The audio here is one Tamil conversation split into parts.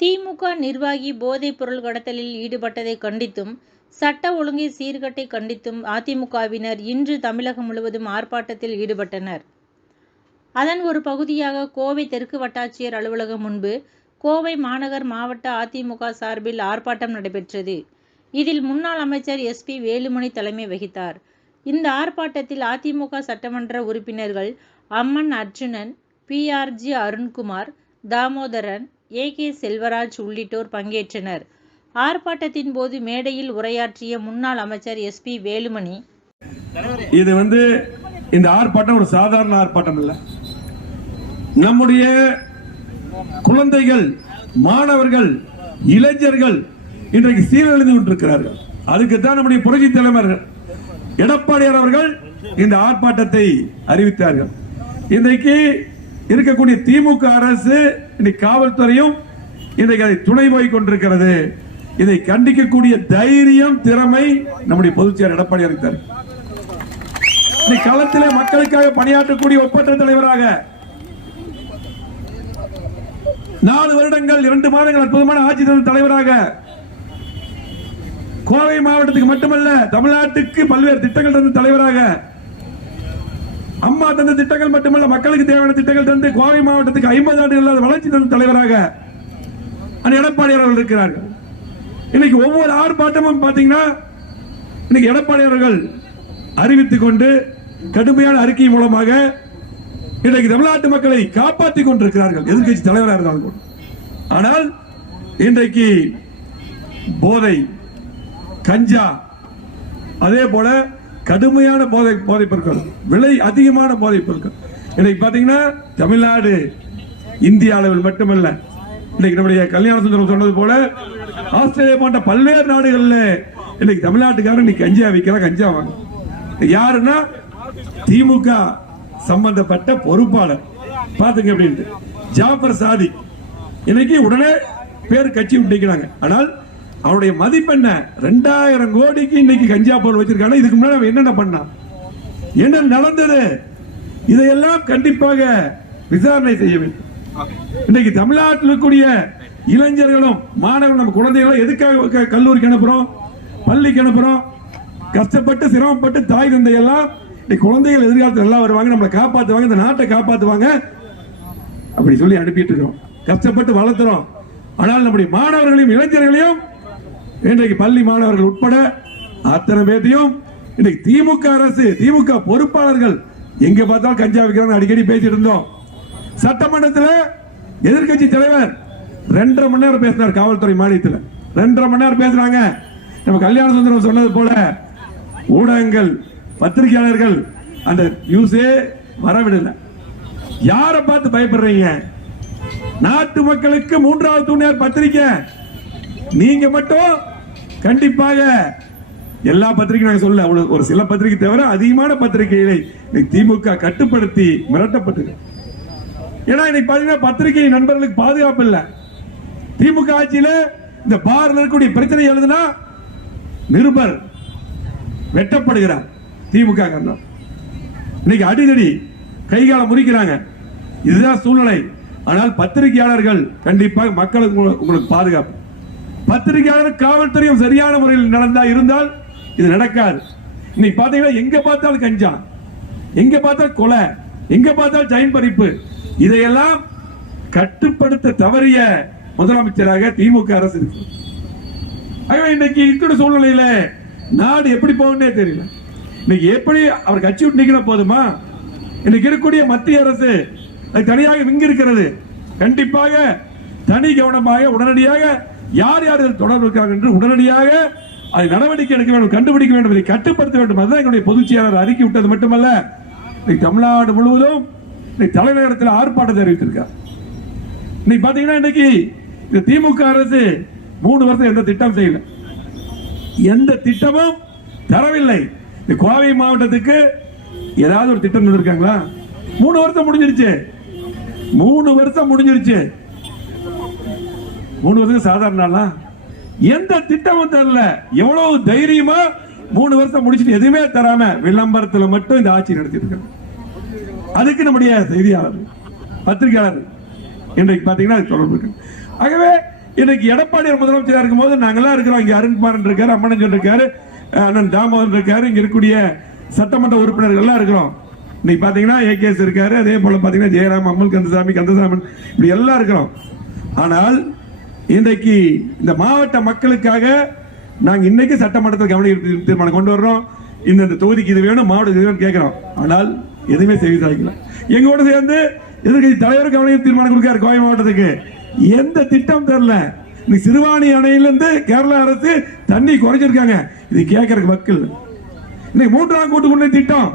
திமுக நிர்வாகி போதைப் பொருள் கடத்தலில் ஈடுபட்டதை கண்டித்தும், சட்ட ஒழுங்கை சீர்கட்டை கண்டித்தும் அதிமுகவினர் இன்று தமிழகம் முழுவதும் ஆர்ப்பாட்டத்தில் ஈடுபட்டனர். அதன் ஒரு பகுதியாக கோவை தெற்கு வட்டாட்சியர் அலுவலகம் முன்பு கோவை மாநகர் மாவட்ட அதிமுக சார்பில் ஆர்ப்பாட்டம் நடைபெற்றது. இதில் முன்னாள் அமைச்சர் எஸ். பி. வேலுமணி தலைமை வகித்தார். இந்த ஆர்ப்பாட்டத்தில் அதிமுக சட்டமன்ற உறுப்பினர்கள் Amman Arjunan, P. R. G. Arunkumar, Damodaran, A. K. Selvaraj உள்ளிட்டோர் பங்கேற்றனர். ஆர்ப்பாட்டத்தின் போது மேடையில் உரையாற்றிய முன்னாள் அமைச்சர் எஸ். பி. வேலுமணி, இது வந்து இந்த ஆர்ப்பாட்டம் ஒரு சாதாரண ஆர்ப்பாட்டம் இல்ல நம்முடைய குழந்தைகள் மாணவர்கள் இளைஞர்கள் இன்றைக்கு சீரழிந்து கொண்டிருக்கிறார்கள் அதுக்கு தான் நம்முடைய புரட்சி தலைவர்கள் எடப்பாடியார் அவர்கள் இந்த ஆர்ப்பாட்டத்தை அறிவித்தார்கள் இன்றைக்கு இருக்கக்கூடிய திமுக அரசு இன்னைக்கு காவல்துறையும் இன்றைக்கு அதை துணை போய் கொண்டிருக்கிறது. இதை கண்டிக்கக்கூடிய தைரியம் திறமை நம்முடைய பொதுச்செயலர் எடப்பாடி தான் இன்னைக்கு களத்திலே மக்களுக்காக பணியாற்றக்கூடிய ஒப்பற்ற தலைவராக நாலு வருடங்கள் இரண்டு மாதங்கள் அற்புதமான ஆட்சி தந்த தலைவராக கோவை மாவட்டத்துக்கு மட்டுமல்ல தமிழ்நாட்டுக்கு பல்வேறு திட்டங்கள் தந்த தலைவராக அம்மா தந்த திட்டங்கள் மட்டுமல்ல மக்களுக்கு தேவையான திட்டங்கள் தந்து கோவை மாவட்டத்துக்கு ஐம்பது ஆண்டுகள் வளர்ச்சி தந்த தலைவராக எடப்பாடி அவர்கள் இருக்கிறார்கள். இன்னைக்கு ஒவ்வொரு ஆர்ப்பாட்டமும் பாத்தீங்கன்னா இன்னைக்கு எடப்பாடி அவர்கள் அறிவித்துக் கொண்டு கடுமையான அறிக்கை மூலமாக இன்றைக்கு தமிழ்நாட்டு மக்களை காப்பாற்றிக் கொண்டிருக்கிறார்கள். எதிர்க்கட்சி தலைவராக இருந்தாலும் கூட. ஆனால் இன்றைக்கு போதை கஞ்சா அதே போல கடுமையான போதை போதைப் பொருட்கள் விலை அதிகமான போதைப் பொருட்கள் இன்னைக்கு பாத்தீங்கன்னா தமிழ்நாடு இந்திய அளவில் மட்டுமல்ல இன்னைக்கு நம்முடைய கல்யாண சுந்தரம் சொன்னது போல ஆஸ்திரேலியா போன்ற பல்வேறு நாடுகளில் இன்னைக்கு தமிழ்நாட்டுக்காரன் இன்னைக்கு கஞ்சியா விற்கிற கஞ்சா வாங்க யாருன்னா திமுக சம்பந்தப்பட்ட பொறுப்பாளர். பாத்துங்க அப்படின்ட்டு. ஜாஃபர் சாதி இன்னைக்கு உடனே பேர் கட்சி விட்டுக்கிறாங்க ஆனால் அவருடைய மதிப்பு என்ன? ரெண்டாயிரம் கோடிக்கு இன்னைக்கு கஞ்சா பொருள் வச்சிருக்காங்க. இதுக்கு முன்னாடி அவன் என்னென்ன பண்ணான்? என்ன நடந்தது? இதையெல்லாம் கண்டிப்பாக விசாரணை செய்ய வேண்டும். இன்னைக்கு தமிழ்நாட்டில் இருக்கக்கூடிய இளைஞர்களும் மாணவர்களும் நம்ம குழந்தைகளும் எதுக்காக க- கல்லூரிக்கு அனுப்புறோம்? பள்ளிக்கு அனுப்புறோம்? கஷ்டப்பட்டு சிரமப்பட்டு தாய் தந்தை எல்லாம் இன்னைக்கு குழந்தைகள் எதிர்காலத்தில் எல்லாம் வருவாங்க நம்மளை காப்பாற்றுவாங்க இந்த நாட்டை காப்பாற்றுவாங்க அப்படி சொல்லி அனுப்பிட்டு இருக்கிறோம். கஷ்டப்பட்டு வளர்த்துறோம். ஆனால் நம்முடைய மாணவர்களையும் இளைஞர்களையும் இன்றைக்கு பள்ளி மாணவர்கள் உட்பட அத்தனை பேர்த்தையும் இன்னைக்கு திமுக அரசு திமுக பொறுப்பாளர்கள் எங்க பார்த்தாலும் கஞ்சா விற்கிறாங்க அடிக்கடி பேசிட்டு இருந்தோம். சட்டமன்றத்தில் எதிர்க்கட்சி தலைவர் ரெண்டரை மணி நேரம் பேசினார் காவல்துறை மானியத்தில் ரெண்டரை மணி நேரம் பேசுறாங்க. நம்ம கல்யாண சுந்தரம் சொன்னது போல ஊடகங்கள் பத்திரிகையாளர்கள் அந்த நியூஸே வரவிடல. யாரை பார்த்து பயப்படுறீங்க? நாட்டு மக்களுக்கு மூன்றாவது துணையார் பத்திரிக்கை. நீங்க மட்டும் கண்டிப்பாக எல்லா பத்திரிகை நாங்க சொல்ல ஒரு சில பத்திரிகை தவிர அதிகமான பத்திரிகைகளை திமுக கட்டுப்படுத்தி மிரட்டப்பட்டு ஏன்னா இன்னைக்கு பாத்தீங்கன்னா பத்திரிகை நண்பர்களுக்கு பாதுகாப்பு இல்லை. திமுக ஆட்சியில இந்த பார்ல இருக்கக்கூடிய பிரச்சனை எழுதுனா நிருபர் வெட்டப்படுகிறார். திமுக காரணம். இன்னைக்கு அடிதடி கைகால முறிக்கிறாங்க. இதுதான் சூழ்நிலை. ஆனால் பத்திரிகையாளர்கள் கண்டிப்பாக மக்களுக்கு உங்களுக்கு பாதுகாப்பு. பத்திரிகையாளர் காவல்துறையும் சரியான முறையில் நடந்தா இருந்தால் இது நடக்காது. இன்னைக்கு பாத்தீங்கன்னா எங்க பார்த்தாலும் கஞ்சா எங்க பார்த்தால் கொலை எங்க பார்த்தால் ஜெயின் பறிப்பு இதையெல்லாம் கட்டுப்படுத்த தவறிய முதலமைச்சராக திமுக அரசு இருக்கு. ஆகவே இன்னைக்கு இருக்கிற சூழ்நிலையில நாடு எப்படி போகும்னே தெரியல. இன்னைக்கு எப்படி அவர் கட்சி விட்டு நிக்கிற போதுமா? இன்னைக்கு இருக்கக்கூடிய மத்திய அரசு அது தனியாக விங்க இருக்கிறது கண்டிப்பாக தனி கவனமாக உடனடியாக யார் யார் இதில் தொடர்பு இருக்காங்க என்று உடனடியாக அதை நடவடிக்கை எடுக்க வேண்டும் கண்டுபிடிக்க வேண்டும் இதை கட்டுப்படுத்த வேண்டும். அதுதான் எங்களுடைய பொதுச் செயலாளர் அறிக்கை விட்டது மட்டுமல்ல இன்னைக்கு தமிழ்நாடு முழுவதும் இன்னைக்கு தலைநகரத்தில் ஆர்ப்பாட்டத்தை அறிவித்திருக்கார் இன்னைக்கு பாத்தீங்கன்னா இன்னைக்கு இந்த திமுக அரசு மூணு வருஷம் எந்த திட்டம் செய்யல. எந்த திட்டமும் தரவில்லை. இந்த கோவை மாவட்டத்துக்கு ஏதாவது ஒரு திட்டம் இருக்காங்களா மூணு வருஷம் முடிஞ்சிருச்சு. மூணு வருஷம் முடிஞ்சிருச்சு. மூணு வருஷம் சாதாரண நாளா எந்த திட்டமும் தரல. எவ்வளவு தைரியமா மூணு வருஷம் முடிச்சிட்டு எதுவுமே தராம விளம்பரத்துல மட்டும் இந்த ஆட்சி நடத்திட்டு இருக்காங்க. அதுக்கு நம்முடைய செய்தியாளர் பத்திரிகையாளர் இன்றைக்கு பாத்தீங்கன்னா அது தொடர்பு இருக்கு. ஆகவே இன்னைக்கு எடப்பாடியார் இருக்கும் இருக்கும்போது நாங்கெல்லாம் இருக்கிறோம். இங்க அருண்குமாரன் இருக்காரு அம்மனஞ்சன் இருக்காரு அண்ணன் தாமோதரன் இருக்காரு இங்க இருக்கக்கூடிய சட்டமன்ற உறுப்பினர்கள் எல்லாம் இருக்கிறோம். இன்னைக்கு பாத்தீங்கன்னா ஏகேஎஸ் இருக்காரு அதே போல பாத்தீங்கன்னா ஜெயராம் அம்மல் கந்தசாமி கந்தசாமன் இப்படி எல்லாம் இருக்கிறோம். ஆனால் இன்றைக்கு இந்த மாவட்ட மக்களுக்காக நாங்கள் இன்னைக்கு சட்டமன்றத்தில் கவன தீர்மானம் கொண்டு வர்றோம். இந்த இந்த தொகுதிக்கு இது வேணும் மாவட்ட இது கேட்கிறோம். ஆனால் எதுவுமே செய்தி சாதிக்கல எங்களோட சேர்ந்து எதிர்கட்சி தலைவர் கவன தீர்மானம் கொடுக்காரு கோவை மாவட்டத்துக்கு. எந்த திட்டம் தெரில இன்னைக்கு சிறுவாணி அணையிலிருந்து கேரளா அரசு தண்ணி குறைஞ்சிருக்காங்க இது கேட்கறக்கு மக்கள் இன்னைக்கு மூன்றாம் கூட்டுக்குள்ள திட்டம்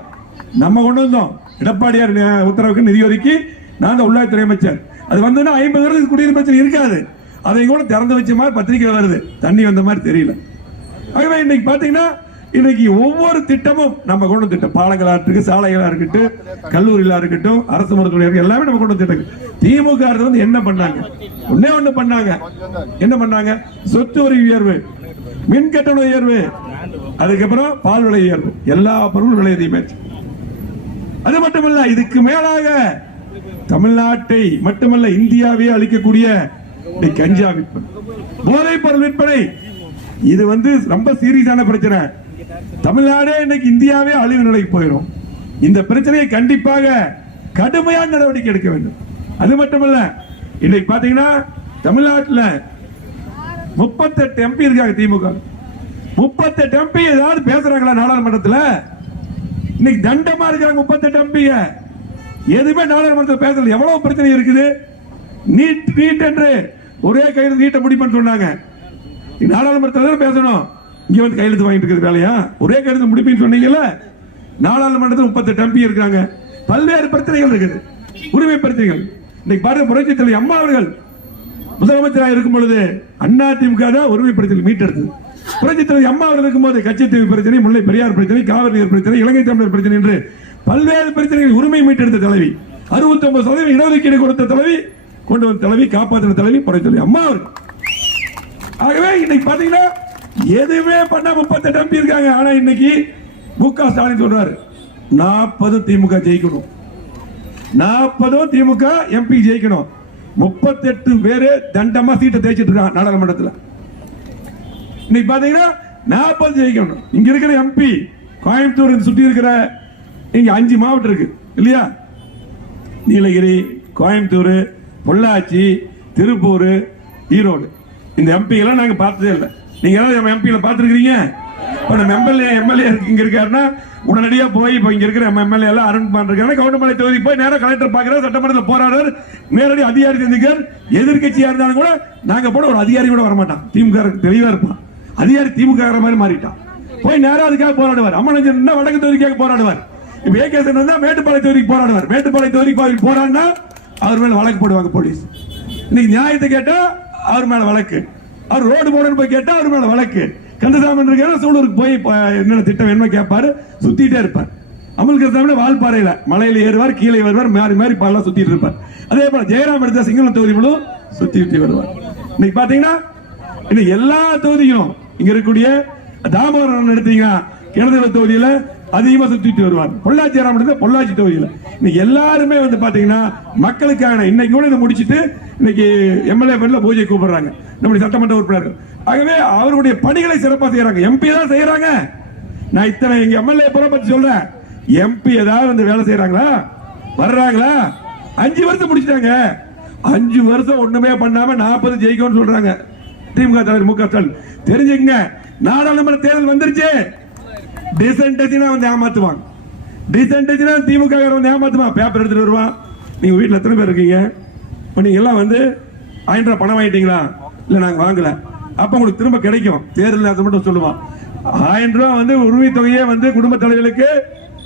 நம்ம கொண்டு வந்தோம். எடப்பாடியார் உத்தரவுக்கு நிதி ஒதுக்கி நான் தான் உள்ளாட்சித்துறை அமைச்சர். அது வந்தோன்னா ஐம்பது வருஷத்துக்கு குடியிருப்பு பிரச்சனை இருக்காது. அதை கூட திறந்து வச்ச மாதிரி பத்திரிக்கை வருது. தண்ணி வந்த மாதிரி தெரியல. ஆகவே இன்னைக்கு பாத்தீங்கன்னா இன்னைக்கு ஒவ்வொரு திட்டமும் நம்ம கொண்டு திட்டம். பாலங்களா இருக்கட்டும் சாலைகளா இருக்கட்டும் கல்லூரிகளா இருக்கட்டும் அரசு மருத்துவமனை எல்லாமே நம்ம கொண்டு வந்து திட்டம் திமுக வந்து என்ன பண்ணாங்க? ஒன்னே ஒண்ணு பண்ணாங்க. என்ன பண்ணாங்க? சொத்து வரி உயர்வு மின் கட்டண உயர்வு அதுக்கப்புறம் பால் விலை உயர்வு. எல்லா பொருள் விலை அதிகமாச்சு அது மட்டுமல்ல இதுக்கு மேலாக தமிழ்நாட்டை மட்டுமல்ல இந்தியாவே அளிக்கக்கூடிய கஞ்சா விற்பனை. போதைப் பொருள் விற்பனை. இது வந்து ரொம்ப சீரியஸான பிரச்சனை. தமிழ்நாடே இன்னைக்கு இந்தியாவே அழிவு நிலைக்கு போயிடும் இந்த பிரச்சனையை கண்டிப்பாக கடுமையான நடவடிக்கை எடுக்க வேண்டும். அது மட்டுமல்ல இன்னைக்கு பாத்தீங்கன்னா தமிழ்நாட்டில் முப்பத்தெட்டு எம்பி இருக்காங்க திமுக. முப்பத்தெட்டு எம்பி ஏதாவது பேசுறாங்களா நாடாளுமன்றத்தில்? இன்னைக்கு தண்டமா இருக்காங்க முப்பத்தெட்டு எம்பிங்க எதுவுமே நாடாளுமன்றத்தில் பேசல. எவ்வளவு பிரச்சனை இருக்குது? நீட் நீட் என்று ஒரே கையில் நீட்டை முடிப்பேன்னு சொன்னாங்க. நாடாளுமன்றத்தில் பேசணும். இங்க வந்து கையெழுத்து வாங்கிட்டு இருக்கிற வேலையா? ஒரே கையெழுத்து முடிப்பேன்னு சொன்னீங்கல்ல? நாடாளுமன்றத்தில் முப்பத்தெட்டு எம்பி இருக்காங்க பல்வேறு பிரச்சனைகள் இருக்குது. உரிமை பிரச்சனைகள் இன்னைக்கு பாருங்க புரட்சி தலைவர் அம்மா அவர்கள் முதலமைச்சராக இருக்கும் பொழுது அண்ணா திமுக தான் உரிமை பிரச்சனை மீட்டெடுத்தது புரட்சி தலைவர் அம்மா அவர்கள் இருக்கும்போது கச்சத்தீவு பிரச்சனை முல்லை பெரியார் பிரச்சனை காவிரி நீர் பிரச்சனை இலங்கை தமிழர் பிரச்சனை என்று பல்வேறு பிரச்சனைகள் உரிமை மீட்டெடுத்த தலைவி. அறுபத்தி ஒன்பது சதவீதம் இடஒதுக்கீடு கொடுத்த தலைவி கொண்டு வந்த தலைவி காப்பாற்றின தலைவி புரட்சி தலைவி அம்மா அவர். ஆகவே இன்னைக்கு பாத்தீங்கன்னா எதுவுமே பண்ண முப்பத்தெட்டு எம்பி இருக்காங்க. ஆனா இன்னைக்கு மு க ஸ்டாலின் சொல்றாரு நாற்பது திமுக ஜெயிக்கணும். நாற்பதும் திமுக எம்பி ஜெயிக்கணும். முப்பத்தெட்டு பேரு தண்டமா சீட்டை தேய்ச்சிட்டு இருக்காங்க நாடாளுமன்றத்தில். இன்னைக்கு பாத்தீங்கன்னா நாற்பது ஜெயிக்கணும். இங்க இருக்கிற எம்பி கோயம்புத்தூர் சுற்றி இருக்கிற இங்க அஞ்சு மாவட்டம் இருக்கு இல்லையா? நீலகிரி கோயம்புத்தூர் பொள்ளாச்சி திருப்பூர் ஈரோடு. இந்த எம்பி எல்லாம் நாங்க பார்த்ததே இல்லை. நீங்க ஏதாவது நம்ம எம்பியில பார்த்துருக்கீங்க இப்ப நம்ம எம்எல்ஏ எம்எல்ஏ இங்க இருக்காருன்னா உடனடியா போய் இப்ப இங்க இருக்கிற எம்எல்ஏ எல்லாம் அரண் இருக்காரு கவுண்டமலை தொகுதி போய் நேரம் கலெக்டர் பாக்குறாரு சட்டமன்றத்தில் போராடுறாரு. நேரடி அதிகாரி சந்திக்கார் எதிர்க்கட்சியா இருந்தாலும் கூட நாங்க போட ஒரு அதிகாரி கூட வரமாட்டான். திமுக தெளிவா இருப்பான். அதிகாரி திமுக மாதிரி மாறிட்டான். போய் நேரம் அதுக்காக போராடுவார். அம்மனஞ்சன் வடக்கு தொகுதிக்காக போராடுவார். இப்ப ஏகேசன் இருந்தால் மேட்டுப்பாளைய தொகுதிக்கு போராடுவார். மேட்டுப்பாளைய தொகுதிக்கு போராடினா அவர் மேல வழக்கு போடுவாங்க போலீஸ். இன்னைக்கு நியாயத்தை கேட்டா அவர் மேல வழக்கு. அவர் ரோடு போடணும் போய் கேட்டா அவர் மேல வழக்கு. கந்தசாமி இருக்கிற சூலூருக்கு போய் என்னென்ன திட்டம் வேணுமோ கேட்பாரு சுத்திட்டே இருப்பார். அமல் கந்தசாமி வால்பாறையில மலையில ஏறுவார் கீழே வருவார் மாறி மாறி பாடலாம் சுத்திட்டு இருப்பார். அதே போல ஜெயராம் எடுத்த சிங்களம் தொகுதி முழு சுத்தி சுத்தி வருவார். இன்னைக்கு பாத்தீங்கன்னா இன்னைக்கு எல்லா தொகுதியும் இங்க இருக்கக்கூடிய தாமோதரன் எடுத்தீங்கன்னா கிணத்துல தொகுதியில அதிகமா சுத்திட்டு வருவார். பொள்ளாச்சி ஜெயராம் பொள்ளாச்சி தொகுதியில். இன்னைக்கு எல்லாருமே வந்து பாத்தீங்கன்னா மக்களுக்கான இன்னைக்கு கூட இதை முடிச்சிட்டு இன்னைக்கு எம்எல்ஏ பேர்ல பூஜை கூப்பிடுறாங்க. நம்முடைய சட்டமன்ற உறுப்பினர்கள். ஆகவே அவருடைய பணிகளை சிறப்பா செய்யறாங்க. எம்பி தான் செய்யறாங்க? நான் இத்தனை எங்க எம்எல்ஏ புற பத்தி சொல்றேன். எம்பி ஏதாவது வந்து வேலை செய்யறாங்களா? வர்றாங்களா? அஞ்சு வருஷம் முடிச்சிட்டாங்க. அஞ்சு வருஷம் ஒண்ணுமே பண்ணாம நாற்பது ஜெயிக்கும்னு சொல்றாங்க. திமுக தலைவர் மு க ஸ்டாலின். தெரிஞ்சுங்க நாடாளுமன்ற தேர்தல் வந்துருச்சு. டிசன்டேஜினா வந்து ஏமாத்துவான். டிசன்டேஜினா திமுக வந்து ஏமாத்துவான். பேப்பர் எடுத்துட்டு வருவான். நீங்க வீட்டுல எத்தனை பேர் இருக்கீங்க? இப்ப நீங்க எல்லாம் வந்து ஆயிரம் ரூபாய் பணம் வாங்கிட்டீங்களா? இல்ல நாங்க வாங்கல. அப்ப உங்களுக்கு திரும்ப கிடைக்கும். தேர்தல் அதை மட்டும் சொல்லுவான். ஆயிரம் ரூபாய் வந்து உரிமை தொகையே வந்து குடும்ப தலைவர்களுக்கு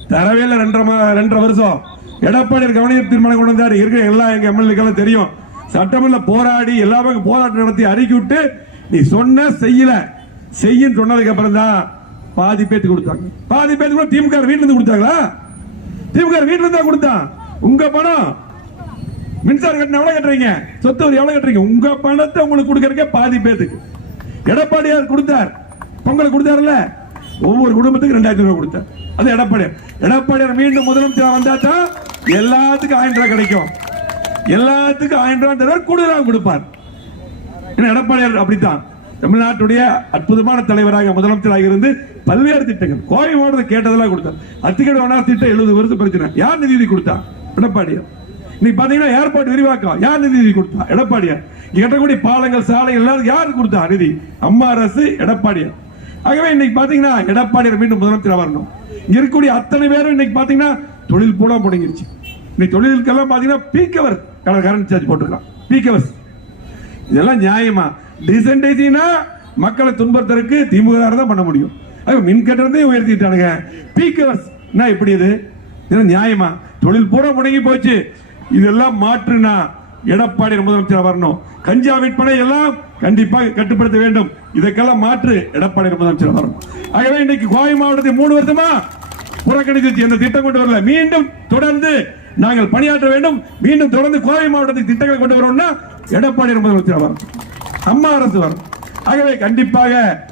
தரவே இல்லை. ரெண்டரை ரெண்டரை வருஷம். எடப்பாடி கவனிய தீர்மானம் கொண்டு வந்தாரு. இருக்கிற எல்லா எங்க எம்எல்ஏக்களும் தெரியும். சட்டமன்ற போராடி எல்லாமே போராட்டம் நடத்தி அறிக்கை விட்டு நீ சொன்ன செய்யல. செய்யும் சொன்னதுக்கு அப்புறம் தான் பாதி பேத்து கொடுத்தாங்க பாதி பேத்து கூட திமுக வீட்டுல இருந்து கொடுத்தாங்களா? திமுக வீட்டுல இருந்தா கொடுத்தான் உங்க பணம் மின்சாரம் கட்டணம் எவ்வளவு கட்டுறீங்க? சொத்து வரி எவ்வளவு கட்டுறீங்க? உங்க பணத்தை உங்களுக்கு கொடுக்கறக்கே பாதி பேத்துக்கு. எடப்பாடியார் கொடுத்தார். பொங்கல் கொடுத்தாருல்ல? ஒவ்வொரு குடும்பத்துக்கு ரெண்டாயிரத்தி ரூபாய் கொடுத்தார். அது எடப்பாடியார். எடப்பாடியார் மீண்டும் முதலமைச்சர் வந்தா தான் எல்லாத்துக்கும் ஆயிரம் ரூபாய் கிடைக்கும். எல்லாத்துக்கும் ஆயிரம் ரூபாய் தருவார் கூடுதலாக கொடுப்பார். ஏன்னா எடப்பாடியார் அப்படித்தான். தமிழ்நாட்டுடைய அற்புதமான தலைவராக முதலமைச்சராக இருந்து பல்வேறு திட்டங்கள். கோவை மாவட்டத்தை கேட்டதெல்லாம் கொடுத்தார். அத்திக்கடை வனார் திட்டம் எழுபது வருஷம் பிரச்சனை யார் நிதி கொடுத்தா? எடப்பாடியார். இன்னைக்கு பாத்தீங்கன்னா ஏர்போர்ட் விரிவாக்கம். யார் நிதி கொடுத்தா? எடப்பாடியார். இங்க கட்டக்கூடிய பாலங்கள் சாலை எல்லாம் யார் கொடுத்தா? நிதி. அம்மா அரசு எடப்பாடியார். ஆகவே இன்னைக்கு பாத்தீங்கன்னா எடப்பாடியார் மீண்டும் முதலமைச்சர் வரணும். இங்க இருக்கக்கூடிய அத்தனை பேரும் இன்னைக்கு பாத்தீங்கன்னா தொழில் பூரா முடங்கிருச்சு. இன்னைக்கு தொழிலுக்கெல்லாம் பாத்தீங்கன்னா பீக்கவர் கரண்ட் சார்ஜ் போட்டுக்கலாம் பீக்கவர்ஸ் இதெல்லாம் நியாயமா? டிசன்டேஜினா மக்களை துன்புறுத்தறதுக்கு திமுக தான் பண்ண முடியும். அது மின் கட்டணத்தையும் உயர்த்திட்டானுங்க. பீக் என்ன இப்படி இது? இதெல்லாம் நியாயமா? தொழில் பூரா முடங்கி போச்சு. இதெல்லாம் மாற்றுனா எடப்பாடி முதலமைச்சர் வரணும். கஞ்சா விற்பனை எல்லாம் கண்டிப்பாக கட்டுப்படுத்த வேண்டும். இதற்கெல்லாம் மாற்று எடப்பாடி முதலமைச்சர் வரணும். ஆகவே இன்னைக்கு கோவை மாவட்டத்தை மூணு வருஷமா புறக்கணித்து எந்த திட்டம் கொண்டு வரல. மீண்டும் தொடர்ந்து நாங்கள் பணியாற்ற வேண்டும். மீண்டும் தொடர்ந்து கோவை மாவட்டத்துக்கு திட்டங்களை கொண்டு வரணும்னா எடப்பாடி முதலமைச்சர் வரணும். அம்மா அரசு வரும். ஆகவே கண்டிப்பாக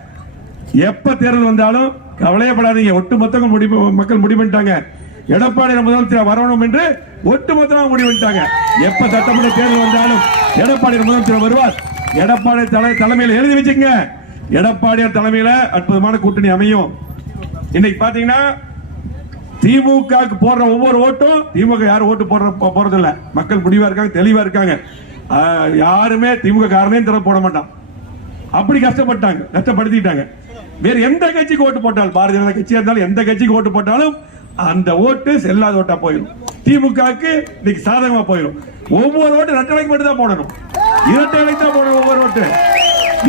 எப்ப தேர்தல் வந்தாலும் கவலையப்படாதீங்க. ஒட்டுமொத்த முடிவு மக்கள் முடிவு பண்ணிட்டாங்க எடப்பாடி முதலமைச்சர் வரணும் என்று ஒட்டுமொத்தமாக முடிவு பண்ணிட்டாங்க எப்ப சட்டமன்ற தேர்தல் வந்தாலும் எடப்பாடி முதலமைச்சர் வருவார். எடப்பாடி தலை தலைமையில் எழுதி வச்சுங்க எடப்பாடியார் தலைமையில அற்புதமான கூட்டணி அமையும். இன்னைக்கு பாத்தீங்கன்னா திமுக போடுற ஒவ்வொரு ஓட்டும் திமுக யாரும் ஓட்டு போடுற போ- போறது இல்ல மக்கள் முடிவா இருக்காங்க தெளிவா இருக்காங்க. யாருமே திமுக காரனே திற போட மாட்டான். அப்படி கஷ்டப்பட்டாங்க. கஷ்டப்படுத்திட்டாங்க. வேற எந்த கட்சிக்கு ஓட்டு போட்டாலும் பாரதிய ஜனதா கட்சியா இருந்தாலும் எந்த கட்சிக்கு ஓட்டு போட்டாலும் அந்த ஓட்டு செல்லாத ஓட்டா போயிடும் திமுகவுக்கு இன்னைக்கு சாதகமா போயிடும் ஒவ்வொரு ஓட்டு ரெட்டலைக்கு மட்டும் தான் போடணும். இரட்டலைக்கு தான் போடணும் ஒவ்வொரு ஓட்டு.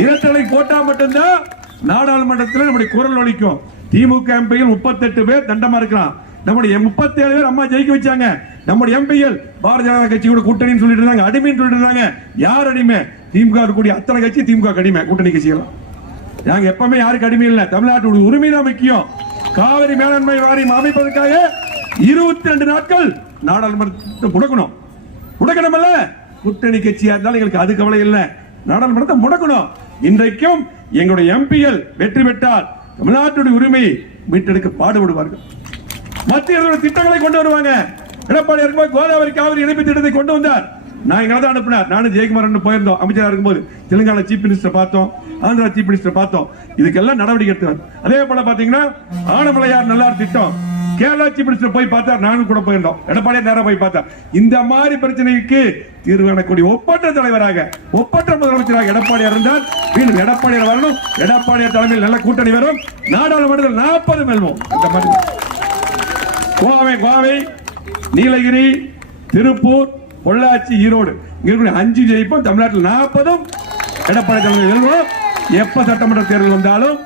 இரட்டலைக்கு போட்டா மட்டும்தான் நாடாளுமன்றத்தில் நம்முடைய குரல் ஒழிக்கும் திமுக எம்பியில் முப்பத்தெட்டு பேர் தண்டமா இருக்கிறான் நம்முடைய முப்பத்தி ஏழு பேர் அம்மா ஜெயிக்க வச்சாங்க. நம்முடைய எம்பிகள் பாரதிய ஜனதா கட்சி கூட கூட்டணின்னு சொல்லிட்டு இருந்தாங்க அடிமைன்னு சொல்லிட்டு இருந்தாங்க. யார் அடிமை? திமுக இருக்கக்கூடிய அத்தனை கட்சி திமுக அடிமை. கூட்டணி கட்சிகள்? நாங்க எப்பவுமே யாருக்கு அடிமை இல்லை. தமிழ்நாட்டுடைய உரிமை தான் முக்கியம். காவிரி மேலாண்மை வாரியம் அமைப்பதற்காக இருபத்தி ரெண்டு நாட்கள் நாடாளுமன்றத்தை முடக்கணும். முடக்கணும்ல கூட்டணி கட்சியா இருந்தாலும் எங்களுக்கு அது கவலை இல்லை. நாடாளுமன்றத்தை முடக்கணும். இன்றைக்கும் எங்களுடைய எம்பிகள் வெற்றி பெற்றால் தமிழ்நாட்டுடைய உரிமை மீட்டெடுக்க பாடுபடுவார்கள். மத்திய அரசோட திட்டங்களை கொண்டு வருவாங்க. எடப்பாடி இருக்கும்போது கோதாவரி காவிரி இணைப்பு திட்டத்தை கொண்டு வந்தார். நான் இங்க தான் அனுப்பினார். நானும் ஜெயக்குமார் போயிருந்தோம். அமைச்சராக இருக்கும்போது தெலுங்கானா சீஃப் மினிஸ்டர் பார்த்தோம். ஆந்திரா சீஃப் மினிஸ்டர் பார்த்தோம். இதுக்கெல்லாம் நடவடிக்கை எடுத்தார் அதே போல பாத்தீங்கன்னா ஆனமலையார் நல்லார் திட்டம். கேரளா சீஃப் மினிஸ்டர் போய் பார்த்தார். நானும் கூட போயிருந்தோம். எடப்பாடியே நேரம் போய் பார்த்தார். இந்த மாதிரி பிரச்சனைக்கு தீர்வு காணக்கூடிய ஒப்பற்ற தலைவராக ஒப்பற்ற முதலமைச்சராக எடப்பாடியார் இருந்தால் மீண்டும் எடப்பாடியார் வரணும். எடப்பாடியார் தலைமையில் நல்ல கூட்டணி வரும். நாடாளுமன்றத்தில் நாற்பது வெல்வோம் இந்த மாதிரி. கோவை கோவை நீலகிரி திருப்பூர் பொள்ளாச்சி ஈரோடு. இருக்கக்கூடிய அஞ்சு ஜெயிப்போம். தமிழ்நாட்டில் நாற்பதும் எடப்பாடி தலைமையில் வெல்வோம் எப்ப சட்டமன்ற தேர்தல் வந்தாலும்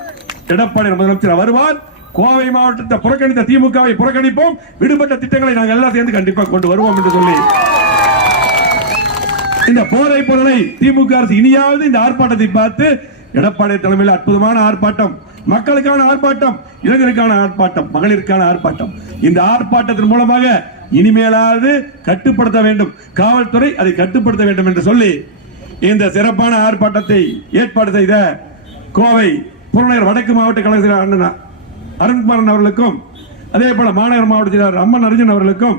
எடப்பாடி முதலமைச்சர் வருவார். கோவை மாவட்டத்தை புறக்கணித்த திமுகவை புறக்கணிப்போம். விடுபட்ட திட்டங்களை நாங்கள் எல்லாம் சேர்ந்து கண்டிப்பாக கொண்டு வருவோம் என்று சொல்லி. இந்த போதை பொருளை திமுக அரசு இனியாவது இந்த ஆர்ப்பாட்டத்தை பார்த்து எடப்பாடி தலைமையில் அற்புதமான ஆர்ப்பாட்டம் மக்களுக்கான ஆர்ப்பாட்டம் இளைஞருக்கான ஆர்ப்பாட்டம் மகளிருக்கான ஆர்ப்பாட்டம். இந்த ஆர்ப்பாட்டத்தின் மூலமாக இனிமேலாவது கட்டுப்படுத்த வேண்டும். காவல்துறை அதை கட்டுப்படுத்த வேண்டும் என்று சொல்லி இந்த சிறப்பான ஆர்ப்பாட்டத்தை ஏற்பாடு செய்த கோவை புறநகர் வடக்கு மாவட்ட கழக அண்ணன் அருண்குமாரன் அவர்களுக்கும் அதே போல மாநகர மாவட்ட அம்மன் அர்ஜுன் அவர்களுக்கும்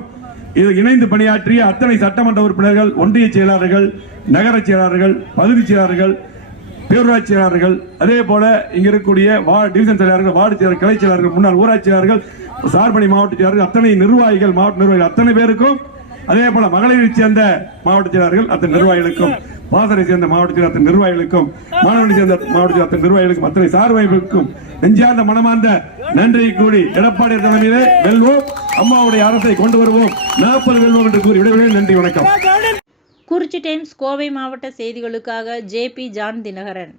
இது இணைந்து பணியாற்றிய அத்தனை சட்டமன்ற உறுப்பினர்கள் ஒன்றிய செயலாளர்கள் நகர செயலாளர்கள் பகுதி செயலாளர்கள் பேரூராட்சி செயலாளர்கள் அதே போல இங்க இருக்கக்கூடிய வார்டு டிவிஷன் செயலாளர்கள் வார்டு செயலாளர் கிளை செயலாளர்கள் முன்னாள் ஊராட்சி செயலாளர்கள் சார்பணி மாவட்ட செயலாளர்கள் அத்தனை நிர்வாகிகள் மாவட்ட நிர்வாகிகள் அத்தனை பேருக்கும் அதே போல மகளிரை சேர்ந்த மாவட்ட செயலாளர்கள் அத்தனை நிர்வாகிகளுக்கும் பாசறை சேர்ந்த மாவட்ட செயலர் அத்தனை நிர்வாகிகளுக்கும் மாணவனை சேர்ந்த மாவட்ட அத்தனை நிர்வாகிகளுக்கும் அத்தனை சார்பைகளுக்கும் நெஞ்சார்ந்த மனமார்ந்த நன்றியை கூடி எடப்பாடி தலைமையிலே வெல்வோம். அம்மாவுடைய அரசை கொண்டு வருவோம். நாற்பது வெல்வோம் என்று கூறி விடைபெறுகிறேன். நன்றி வணக்கம். குறிச்சி டைம்ஸ் கோவை மாவட்ட செய்திகளுக்காக ஜேபி ஜான் தினகரன்